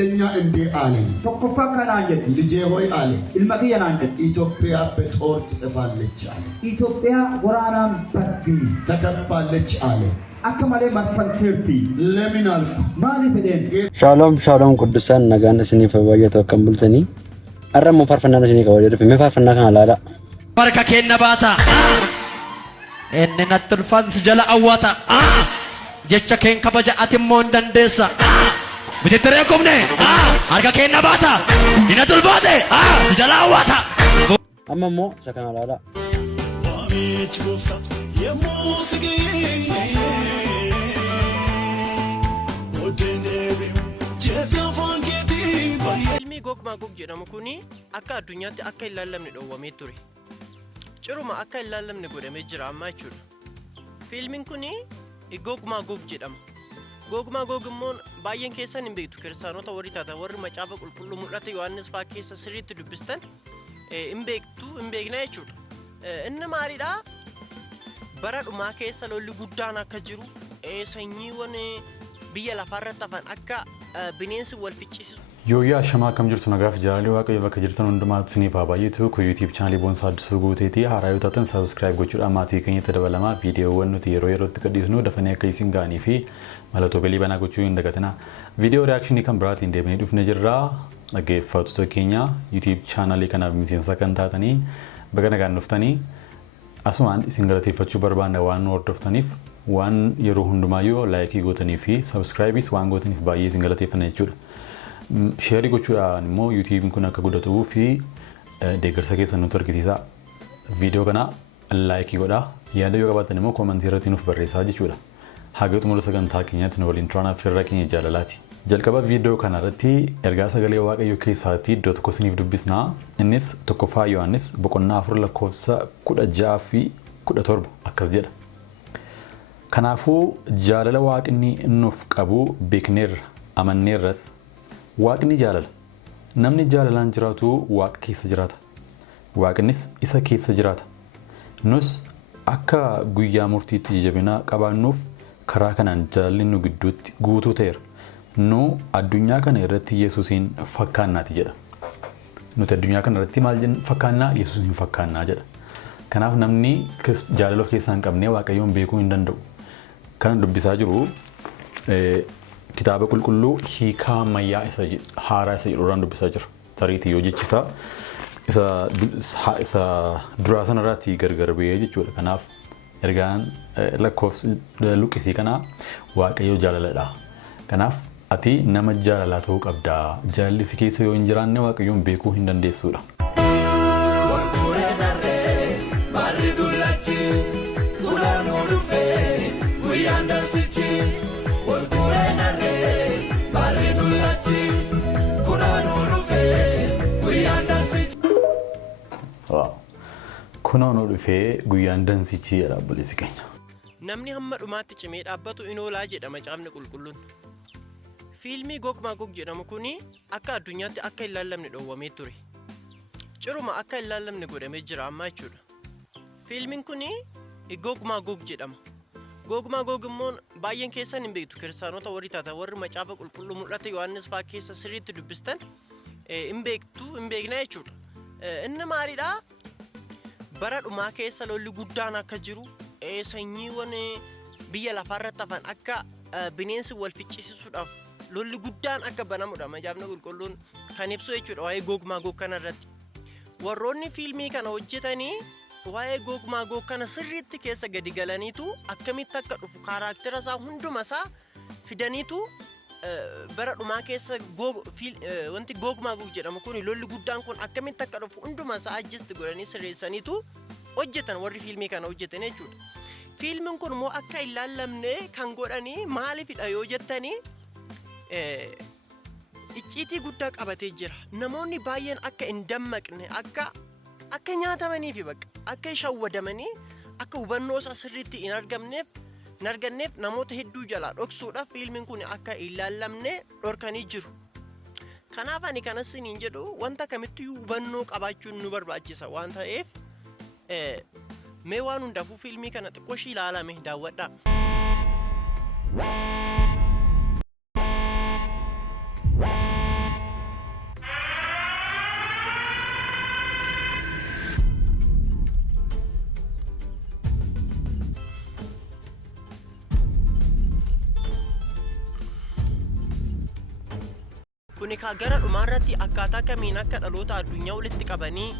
አንደኛ እንዴ አለኝ tokkoffaa kanaan jedhe ልጄ ሆይ አለ ilma kiyya naan jedhe ኢትዮጵያ በጦር ትጠፋለች አለ ኢትዮጵያ ወራናን በቲ ተከባለች አለ akka malee marfanteerti ለምን አልኩ maaliif jedheen ሻሎም ቅዱሳን nagaan isiniif baay'ee akkam bultanii arramoo faarfannaa isinii qaba jedhu mee faarfannaa kana laala barka kenna baata enne nattulfan jala awwata jecha keen kabaja atimmoo dandeessa bitittere kumne harka kenna baata ina tulbaate jala awwata amma immoo isa kana laala Fiilmii Gogmaa Gog jedhamu kuni akka addunyaatti akka hin laallamne dhoowwamee ture. Ciruma akka hin laallamne godhamee jira amma jechuudha. Fiilmiin kuni Gogmaa Gog jedhama. Gogmaa Gog immoo baay'een keessan hin beektu kiristaanota warri taatan warri macaafa qulqulluu mul'ata Yohaannis fa'aa keessa sirriitti dubbistan hin beekna jechuudha. Inni maalidhaa? Bara dhumaa keessa lolli guddaan akka jiru sanyiiwwan biyya lafaarratti hafan akka bineensi wal ficcisiisu. Yooyaa shamaa kam jirtu nagaaf jaalali waaqayyo bakka jirtan hundumaatti isiniif haa baay'atu ku YouTube channel boonsaa addisuu guuteetii haaraa yoo taatan subscribe gochuudhaan maatii keenyatti dabalamaa viidiyoowwan nuti yeroo yerootti gadhiisnu dafanii akka isin ga'anii fi mallattoo belii banaa gochuu hin dagatina. Viidiyoo reakshinii kan biraatiin deebinee dhufne jirra. Dhaggeeffattoota keenya YouTube channel kanaaf miseensa kan taatanii baga nagaan dhuftanii asumaan isin galateeffachuu barbaanna waan nu hordoftaniif waan yeroo hundumaayyuu laayikii gootanii fi subscribeis waan gootaniif baay'ee isin galateeffanna jechuudha. Share gochuudhaan immoo YouTube kun akka guddatuu fi deeggarsa keessan nutti argisiisa. Viidiyoo kana laayikii godhaa. Yaada yoo qabaattan immoo koomentii irratti nuuf barreessaa jechuudha. Haga xumura sagantaa keenyaatti nu waliin turaan affeerraa keenya jaalalaati. Jalqaba viidiyoo kana irratti ergaa sagalee waaqayyoo keessaatti iddoo tokko isiniif dubbisnaa. Innis tokkoffaa Yohaannis boqonnaa 4 lakkoofsa 16 fi 17 akkas jedha. Kanaafuu jaalala waaqni nuuf qabu beekneerra amanneerras. Waaqni jaalala. Namni jaalalaan jiraatu Waaqa keessa jiraata. Waaqnis isa keessa jiraata. Nus akka guyyaa murtiitti jajabina qabaannuuf karaa kanaan jaalalli nu gidduutti guutuu ta'eera. Nu addunyaa kana irratti Yesuusiin fakkaannaati jedha. Nuti addunyaa kana irratti maal fakkaannaa? Yesuusiin fakkaannaa jedha. Kanaaf namni jaalala of keessaa hin qabne Waaqayyoon beekuu hin danda'u. Kana dubbisaa jiru kitaaba qulqulluu hiikaa ammayyaa isa haaraa isa jedhuudhaan dubbisaa jira. Tariitii yoo jechisaa isa duraa sanarraatti gargar ba'ee jechuudha. Kanaaf ergaan lakkoofsa luqqisii kanaa Waaqayyoo jaalaladha. Kanaaf ati nama jaalalaa ta'uu qabda. Jaalalli si keessa yoo hin jiraanne Waaqayyoon beekuu hin dandeessuudha. Kunoo nu dhufee guyyaan dansichi jedha obboleessi keenya. Namni hamma dhumaatti cimee dhaabbatu inoolaa jedha macaafni qulqulluun. Fiilmii Gogmaa Gog jedhamu kuni akka addunyaatti akka hin laallamne dhoowwamee ture. Ciruma akka hin laallamne godhamee jira amma jechuudha. Fiilmiin kuni Gogmaa Gog jedhama. Gogmaa Gog immoo baay'een keessan hin beektu kiristaanota warri taatan warri macaafa qulqulluu mul'ata Yohaannis fa'aa keessa sirriitti dubbistan hin beekna jechuudha. Inni maalidhaa? Bara dhumaa keessa lolli guddaan akka jiru sanyiiwwan biyya lafaarratti hafan akka bineensi wal ficcisiisuudhaaf lolli guddaan akka banamudha macaafni qulqulluun kan ibsu jechuudha waa'ee Gogmaa Gog kana irratti. Warroonni fiilmii kana hojjetanii waa'ee Gogmaa Gog kana sirriitti keessa gadi galaniitu akkamitti akka dhufu kaaraaktera isaa hunduma isaa fidaniitu bara dhumaa keessa wanti Gogmaa Gog jedhamu kun lolli guddaan kun akkamitti akka dhufu hunduma isaa ajjisti godhanii sirreessaniitu hojjetan warri fiilmii kana hojjetan jechuudha. Fiilmiin kun immoo akka hin laallamne kan godhanii maaliifidha yoo jettanii icciitii guddaa qabatee jira. Namoonni baay'een akka hin dammaqne akka nyaatamaniif akka shawwadamanii akka hubannoo isaa sirriitti hin arganneef namoota hedduu jalaa dhoksuudhaaf fiilmiin kun akka hin laallamne dhorkanii jiru. Kanaaf ani kanas niin jedhu wanta kamittuu hubannoo qabaachuun nu barbaachisa waan ta'eef mee waan hundaafuu fiilmii kana xiqqoo ishii ilaalame daawwadhaa. Kuni ka gara dhumaarratti akkaataa kamiin akka dhaloota addunyaa walitti qabanii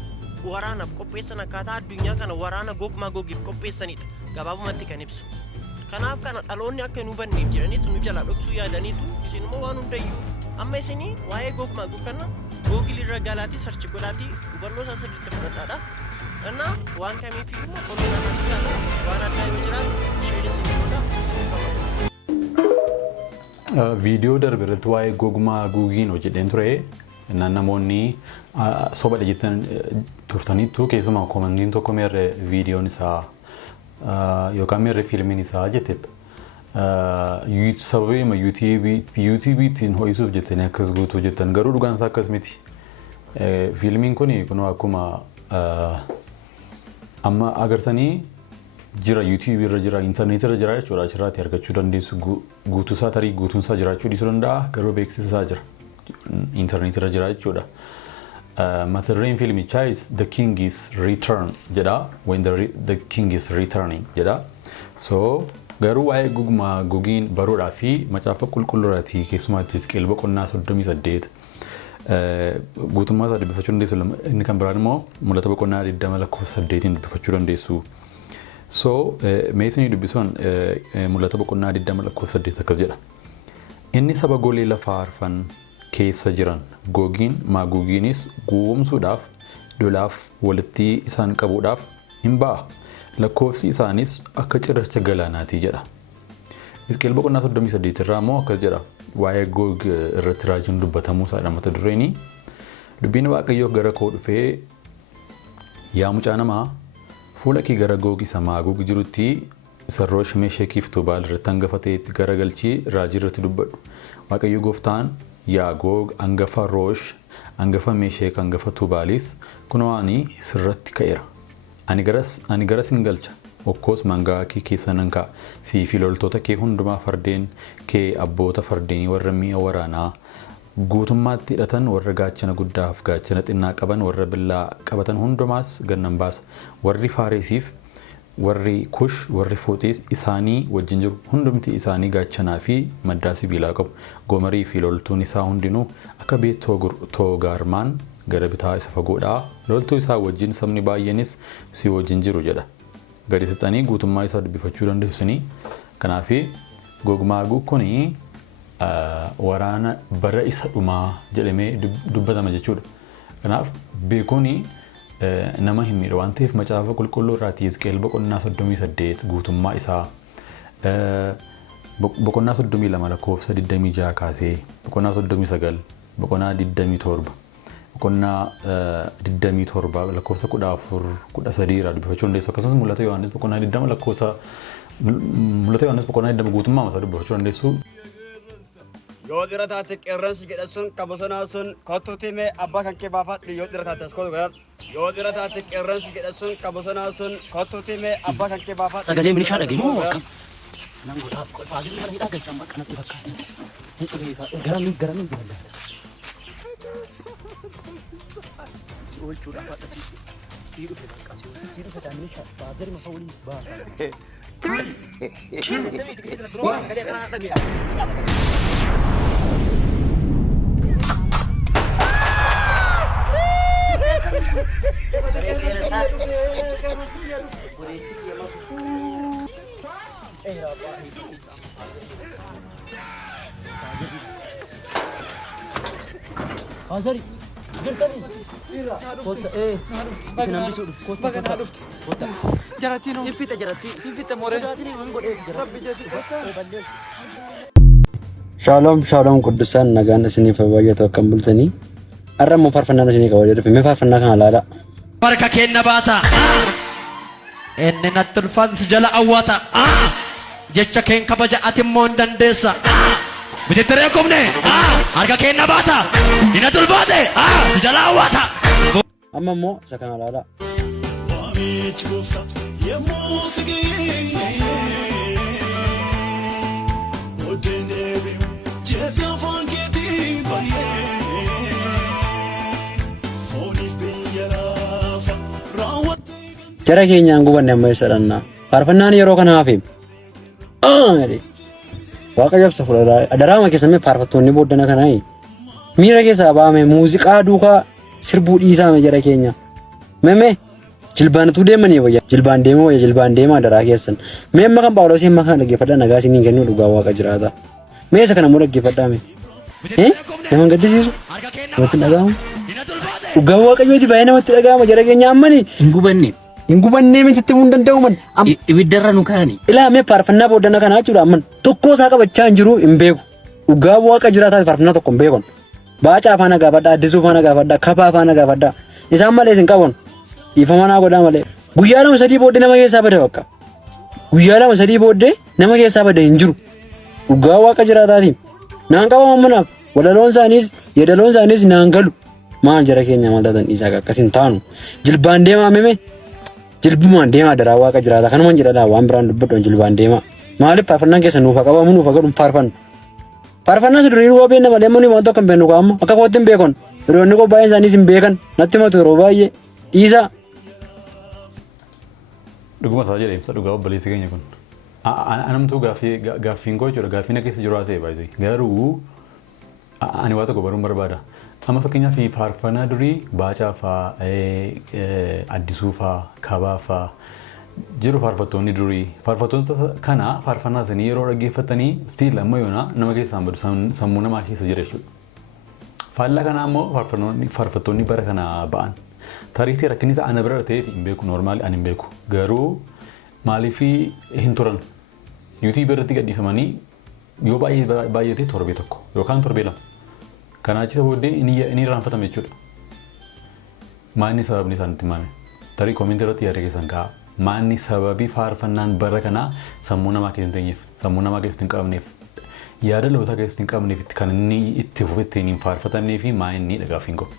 waraanaaf qopheessan akkaataa addunyaa kana waraana gogmaa gogiif qopheessanidha. Gabaabumatti kan ibsu. Kanaaf kana dhaloonni akka nu banneef jedhaniitu nu jalaa dhoksuu yaadaniitu isin immoo waan hundayyuu amma isinii waa'ee gogmaa kana googilii irra galaatii sarchi godhaatii hubannoo isaa sirriitti fudhadhaadha. Kanaaf waan kamiif immoo qonnaan asirraa waan addaa yoo jiraatu sheeriin sin godha. Viidiyoo darbe irratti waa'ee gogmaa guugiin hojjedheen ture. Namoonni sobadha jettan turtaniittu keessumaa koomandiin tokko meerre viidiyoon isaa yookaan meerre fiilmiin isaa jetteetta. Sababuma yuutiibiitiin ho'isuuf jettanii akkas guutuu jettan garuu dhugaan isaa akkas miti. Fiilmiin kun akkuma amma agartanii jira yuutiibii irra jira intarneetii irra jira jechuudha achirraatti argachuu dandeessu guutuusaa tarii guutuunsaa jiraachuu dhiisuu danda'a garuu beeksisaa jira intarneetii irra jira jechuudha. Mata dureen fiilmichaa is The King is Return jedha when the King is returning jedha. So garuu waa'ee gogmaa gogiin baruudhaa fi macaafa qulqulluuraatii keessumaattis qeelba qonnaa 38 guutummaa isaa dubbifachuu dandeessu. Inni kan biraan immoo mul'ata boqonnaa 20 lakkoofsa 8 dubbifachuu dandeessu. So meesanii dubbisuun mul'ata boqonnaa 20 lakkoofsa 8 akkas jedha. Inni saba golee lafaa arfan keessa jiran gogiin maagogiinis guwwomsuudhaaf lolaaf walitti isaan qabuudhaaf hin ba'a. Lakkoofsi isaanis akka cirracha galaanaatii jedha. Hisqeel boqonnaa 38 irraa immoo akkas jedha. Waa'ee Goog irratti raajiin dubbatamuu isaadha mata dureenii. Dubbiin Waaqayyoo gara koo dhufee yaa mucaa namaa fuula kee gara Goog isa Maagoog jirutti isa Roosh Meeshekiif Tubaal irratti hangafa ta'etti garagalchii raajii irratti dubbadhu. Waaqayyo Gooftaan yaa Goog hangafa Roosh hangafa Meeshek hangafa Tubaalis kunoo ani sirratti ka'eera. Ani garas hin galcha. Okkoos mangaa kee keessa nan ka'a. Sii fi loltoota kee hundumaa fardeen kee abboota fardeenii warra mi'a waraanaa guutummaatti hidhatan warra gaachana guddaaf gaachana xinnaa qaban warra billaa qabatan hundumaas gannan baasa. Warri Faaresiif warri Kush warri Fooxees isaanii wajjin jiru hundumti isaanii gaachanaa fi maddaa sibiilaa qabu. Gomarii fi loltuun isaa hundinuu akka beet Toogarmaan gara bitaa isa fagoodhaa loltuu isaa wajjin sabni baay'eenis si wajjin jiru jedha. Gadi sixanii guutummaa isaa dubbifachuu dandeessanii. Kanaaf Goog Maagog kun waraana bara isa dhumaa jedhamee dubbatama jechuudha. Kanaaf beekuun nama hin miidha waan ta'eef macaafa qulqulluu irraatii Hisqeel boqonnaa 38 guutummaa isaa boqonnaa 32 lakkoofsa 26 kaasee boqonnaa 39 boqonnaa 27 boqonnaa 27 lakkoofsa 14 13 irraa dubbifachuu dandeessu. Akkasumas mul'ata Yohaannis boqonnaa 20 lakkoofsa mul'ata Yohaannis boqonnaa 20 guutummaa isaa dubbifachuu dandeessu. Yoo dira taate qeerransi jedha sun kabosonaa sun kottuutii mee abbaa kan kee baafadhu yoo dira taate as kootu garan. Yoo dira taate qeerransi jedha sun kabosonaa sun kottuutii mee abbaa kan kee baafadhu. Sagalee milishaa dhageenyu moo akkam? Nan godhaaf faagilii kana hidhaa galchan bakka natti fakkaata. Garamiin jiraalla. Si oolchuudhaaf haadha si dhufe bakka si dhufe daamilishaa baazari mafa waliis baasa. Azari, gertani. Kota, senang bisu. Kota. Jarati no. Infita more. Shalom Kudusan nagaan isiniif baay'atu akkam bultanii. Arramoo faarfannaan isinii qaba jedhu mee faarfannaa kana laala. Barka kenna baata. Inni natti ulfaatu si jala awwaata. Jecha keen kabaja ati immoo hin dandeessa. Bitittiree kumne harka kenna baata. Inni natti ulfaate si jala awwaata. Amma immoo isa kana laala. Jara keenyaan gubanne amma eessadhanna. Faarfannaan yeroo kana hafeem. Waaqayyof sa fuudhara. Adaraama keessamee faarfattoonni booddana kanaa Miira keessa baame muuziqaa duukaa sirbuu dhiisaa me jara keenya. Meme jilbaan tu deemanii wayya jilbaan deemaa wayya jilbaan deemaa daraa keessan. Mee amma kan Phaawulos amma kan dhaggeeffadhaa nagaa isiniin kennuu dhugaa waaqa jiraata. Mee isa kana immoo dhaggeeffadhaa mee. Nama gaddisiisu. Namatti dhaga'amu. Dhugaa waaqayyooti baay'ee namatti dhaga'ama jara keenya ammani. Hin gubannee min sitti mun danda'u man. Ibiddarra nu kaani. Ilaa mee faarfannaa booddana kana jechuudha amman. Tokkoo isaa qabachaa hin jiru hin beeku. Dhugaa waaqa jiraataa faarfannaa tokko hin beekon. Baacaa faana gaafadhaa, addisuu faana gaafadhaa, kapaa faana gaafadhaa. Isaan malee isin qaban. Dhiifama naa godhaa malee. Guyyaa lama sadii booddee nama keessaa bada bakka. Guyyaa lama sadii booddee nama keessaa bada hin jiru. Dhugaa waaqa jiraataatiin. Naan qabaman manaaf walaloon isaaniis yeedaloon isaaniis naan galu. Maal jara keenya maal taatan dhiisaa akkasiin taanu. Jilbaan deemaa meme. Jilbumaan deemaa daraa waaqa jiraata. Kanumaan jedhadhaa waan biraan dubbadhoon jilbaan deemaa. Maaliif faarfannaan keessa nuuf qabamu nuuf godhu faarfannu. Faarfannaan si durii waan beekna malee waan tokko hin beeknu qaama. Akka kootti hin beekon. Hiriyoonni koo baay'een isaaniis hin beekan. Natti himatu yeroo baay'ee dhiisaa. Dhuguma isaa jedhee ibsa dhugaa obboleessi keenya kun. Anamtuu gaaffiin koo jechuudha gaaffiin akka keessa jiru haasa'e baay'ee. Garuu ani waa tokko baruun barbaada. Amma fakkeenyaaf faarfannaa durii baacaa fa'aa addisuu fa'aa kabaa fa'aa jiru faarfattoonni durii faarfattoota kana faarfannaa isaanii yeroo dhaggeeffatanii stiil amma yoona nama keessaan badu sammuu namaa keessa jira jechuudha. Faallaa kana ammoo faarfattoonni bara kana ba'an taariiktii rakkinni isaa ana bira ta'eeti hin beeku normaali ani hin beeku garuu maaliif hin turan yuutiibii irratti gadhiifamanii yoo baay'ate torbee tokko yookaan torbee lama. Kana achi booddee inni irraanfatame jechuudha. Maanni sababni isaanitti maame? Tarii koomentii irratti yaada keessan ka'a. Maanni sababii faarfannaan bara kanaa sammuu namaa keessa hin teenyeef, sammuu namaa keessa hin qabneef, yaada lootaa keessa hin qabneef kan inni itti fufetti hin faarfatamnee fi maa inni dhagaaf hin qabu.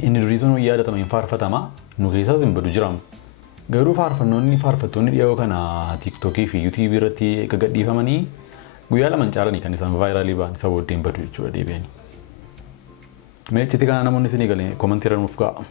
Inni durii sun yaadatama hin faarfatama nu keessaas hin badu jiraama. Garuu faarfattoonni dhiyoo kana tiiktookii fi yuutiibii irratti gadhiifamanii guyyaa lama caalanii kan isaan vaayiraalii ba'an isa booddee hin badu jechuudha deebi'anii. Mee iccitii kana namoonni isinii galee koomentii irra nuuf ka'a.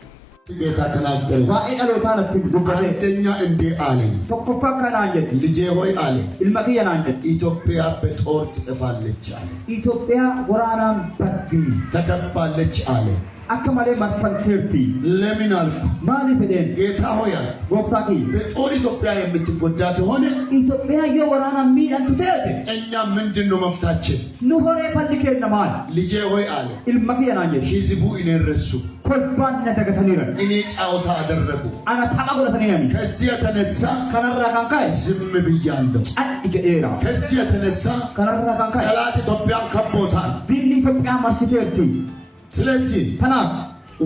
ጌታ ተናገረ Baay'ee dhalootaan itti dubbate. አንደኛ እንዴ አለኝ Tokkoffaa kanaan jedhe. ልጄ ሆይ አለ Ilma kiyya naan jedhe. ኢትዮጵያ በጦር ትጠፋለች አለ Itoophiyaa waraanaan baddi. ተከባለች አለ Akka malee marfanteerti. ለምን አልኩ Maaliif jedheen? ጌታ ሆይ አለ Gooftaa kiyya. በጦር ኢትዮጵያ የምትጎዳ ከሆነ Itoophiyaa yoo waraanaan miidhamtu ta'e እኛ ምንድነው መፍታችን nu horee falli kenna maal? ልጄ ሆይ አለ Ilma kiyya naan jedhe. ህዝቡ እኔን ረሱ Kolbaan na dagataniiran. እኔ ጫወታ አደረጉ Ana tapha godhataniirani. ከዚህ የተነሳ Kanarraa kan ka'e ዝም ብያለሁ cadhi jedheera. ከዚህ የተነሳ Kanarraa kan ka'e ጠላት ኢትዮጵያን ከቦታል diinni Itoophiyaa marsiteerti. ስለዚህ Kanaaf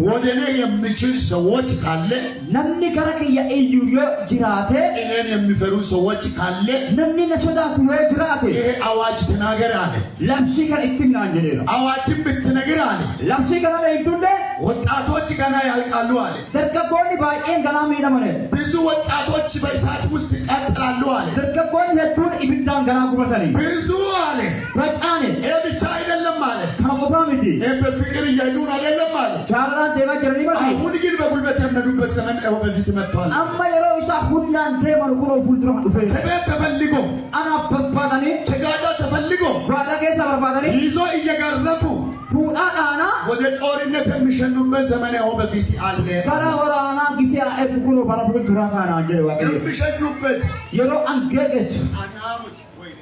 ወደ እኔ የሚችል ሰዎች ካለ namni gara kiyya iyyuu yoo jiraate እኔን የሚፈሩ ሰዎች ካለ namni na sodaatu yoo jiraate ይሄ አዋጅ ተናገር አለ labsii kana itti minaan jedheera. አዋጅን ብትነግር አለ Labsii kana leeytuunne ወጣቶች ገና ያልቃሉ አለ dargaggoonni baay'een ganaa miidhamane. ብዙ ወጣቶች በእሳት ውስጥ ይቃጠላሉ አለ Dargaggoonni hedduun ibiddaan ganaa gubatanii. ብዙ አለ Facaane ይሄ ብቻ አይደለም አለ kana qofaa miti. ይሄ በፍቅር እያሉን አይደለም አለ Jaalalaan deemaa jiranii mati. አሁን ግን በጉልበት የምነዱበት ዘመን ይኸው በፊት መጥቷል Amma yeroo isaa hundaan deeman kunoo fuuldura dhufee. ከቤት ተፈልጎ Anaaf barbaadanii ከጋዳ ተፈልጎ waadaa keessa barbaadanii ይዞ እየገረፉ fuudhaa dhaanaa ወደ ጦርነት የሚሸኙበት ዘመን ይኸው በፊት አለ gara waraanaa gisee eegu kunoo bara fuulduraa kaanaan jedhe waaqayyo. የሚሸኙበት Yeroo an geegessu አናሙት ወይኔ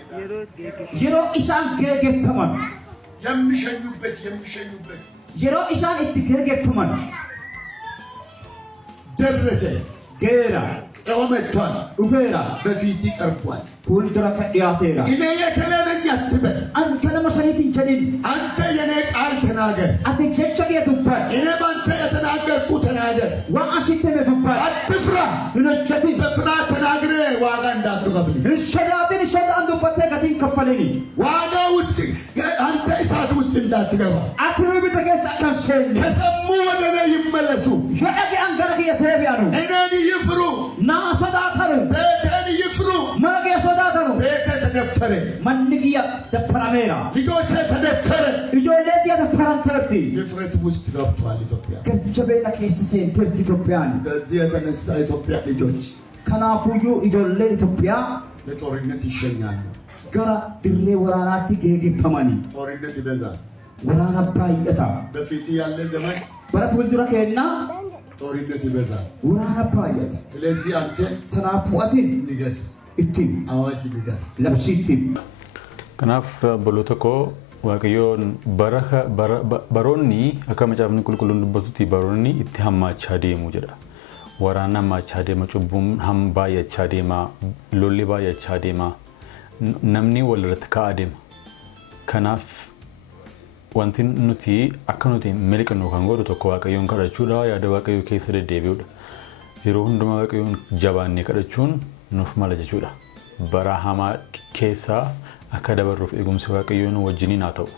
yeroo isaan geegeffaman የሚሸኙበት yeroo isaan itti geegeffaman ደረሰ geera ይኸው መጥቷል dhufeera በፊት ቀርቧል fuuldura kan dhiyaateera. እኔ የተለነኝ አትበል Anta nama saniitiin jedhin አንተ የኔ ቃል ተናገር ati jecha kee dubbat እኔ ባንተ የተናገርኩ ተናገር waan asitti hime dubbat አትፍራ hin hojjetin በፍርሃት ተናግሬ ዋጋ እንዳትከፍል hin sodaatin sodaan dubbattee gatiin kaffalini. ዋጋ ውስጥ አንተ እሳት ውስጥ እንዳትገባ Ati ibidda keessa akka hin seenne ከሰሙ ወደ እኔ ይመለሱ yoo dhaga'an gara kiyya deebi'anu እኔን ይፍሩ naa sodaatanu ቤቴን ይፍሩ mana kee sodaatanu ቤቴ ተደፈረ manni kiyya daffarameera ልጆቼ ተደፈረ ijoollee kiyya daffaramteerti. ድፍረት ውስጥ ገብቷል ኢትዮጵያ Gajjabeena keessa seenteerti Itoophiyaan. ከዚህ የተነሳ ኢትዮጵያ ልጆች Kanaafuyyuu ijoolleen Itoophiyaa ለጦርነት ይሸኛሉ gara dirree waraanaatti geeggeeffamanii. ጦርነት ይበዛል waraana baay'ata. በፊት ያለ ዘመን bara fuuldura keenyaa ጦርነት ይበዛል። waraana baay'ata. ስለዚህ አንተ kanaafuu atiin ንገር፣ ittiin አዋጅ ንገር። labsii ittiin Kanaaf obboloota koo Waaqayyoon baroonni akka macaafni qulqulluun dubbatutti baroonni itti hammaachaa deemu jedha. Waraana hammaachaa deema, cubbuun baay'achaa deema, lolli baay'achaa deema, namni walirratti ka'aa deema. Kanaaf wanti nuti akka nuti miliqannu kan godhu tokko Waaqayyoon kadhachuudha, yaada Waaqayyoo keessa deddeebi'uudha. Yeroo hundumaa Waaqayyoon jabaannee kadhachuun nuuf mala jechuudha. Bara hamaa keessaa akka dabarruuf eegumsi Waaqayyoon wajjiniin haa ta'u.